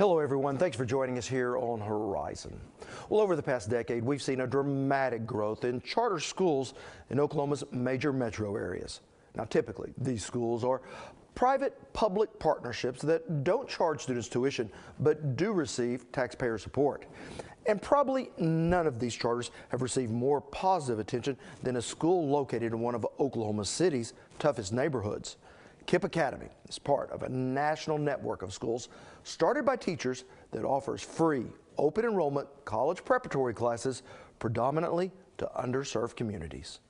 Hello everyone, thanks for joining us here on Horizon. Well, over the past decade, we've seen a dramatic growth in charter schools in Oklahoma's major metro areas. Now, typically, these schools are private-public partnerships that don't charge students tuition, but do receive taxpayer support. And probably none of these charters have received more positive attention than a school located in one of Oklahoma City's toughest neighborhoods. KIPP Academy is part of a national network of schools started by teachers that offers free, open enrollment college preparatory classes predominantly to underserved communities.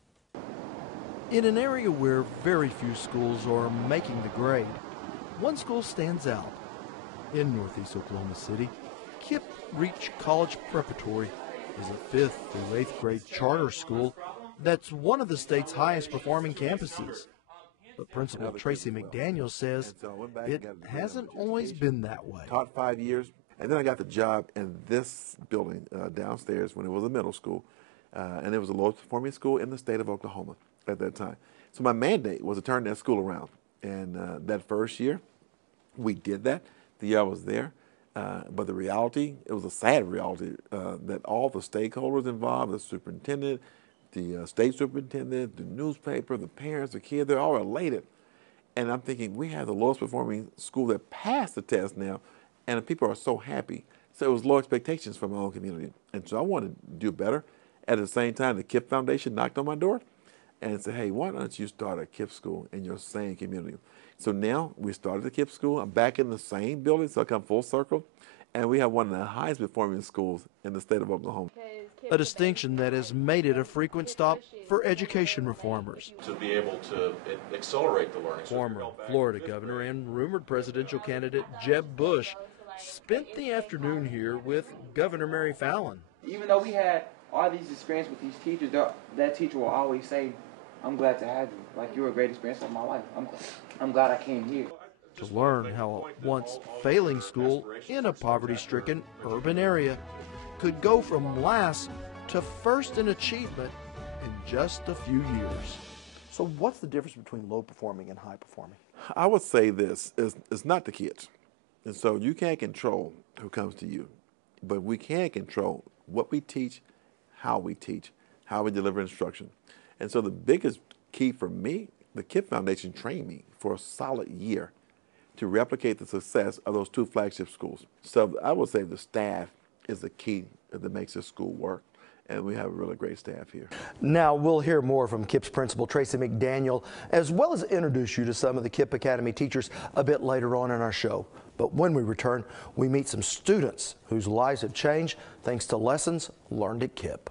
In an area where very few schools are making the grade, one school stands out. In Northeast Oklahoma City, KIPP Reach College Preparatory is a 5th through 8th grade charter school that's one of the state's highest performing campuses. But Principal Tracy McDaniel says it hasn't always been that way. Taught 5 years, and then I got the job in this building downstairs when it was a middle school, and it was the lowest performing school in the state of Oklahoma at that time. So my mandate was to turn that school around, and that first year, we did that. The year I was there, but the reality, it was a sad reality, that all the stakeholders involved, the superintendent, the state superintendent, the newspaper, the parents, the kids, they're all elated. And I'm thinking, we have the lowest performing school that passed the test now, and the people are so happy. So it was low expectations from my own community. And so I wanted to do better. At the same time, the KIPP Foundation knocked on my door and said, hey, why don't you start a KIPP school in your same community? So now we started the KIPP school. I'm back in the same building, so I come full circle. And we have one of the highest performing schools in the state of Oklahoma. A distinction that has made it a frequent stop for education reformers. To be able to accelerate the learning. Former Florida governor and rumored presidential candidate Jeb Bush spent the afternoon here with Governor Mary Fallin. Even though we had all these experiences with these teachers, that teacher will always say, I'm glad to have you. Like, you're a great experience of my life. I'm glad I came here. To learn how a once failing school in a poverty-stricken urban area could go from last to first in achievement in just a few years. So what's the difference between low performing and high performing? I would say this, it's not the kids. And so you can't control who comes to you, but we can control what we teach, how we deliver instruction. And so the biggest key for me, the KIPP Foundation trained me for a solid year to replicate the success of those 2 flagship schools. So I would say the staff is the key that makes this school work, and we have a really great staff here. Now we'll hear more from KIPP's principal Tracy McDaniel, as well as introduce you to some of the KIPP Academy teachers a bit later on in our show. But when we return, we meet some students whose lives have changed thanks to lessons learned at KIPP.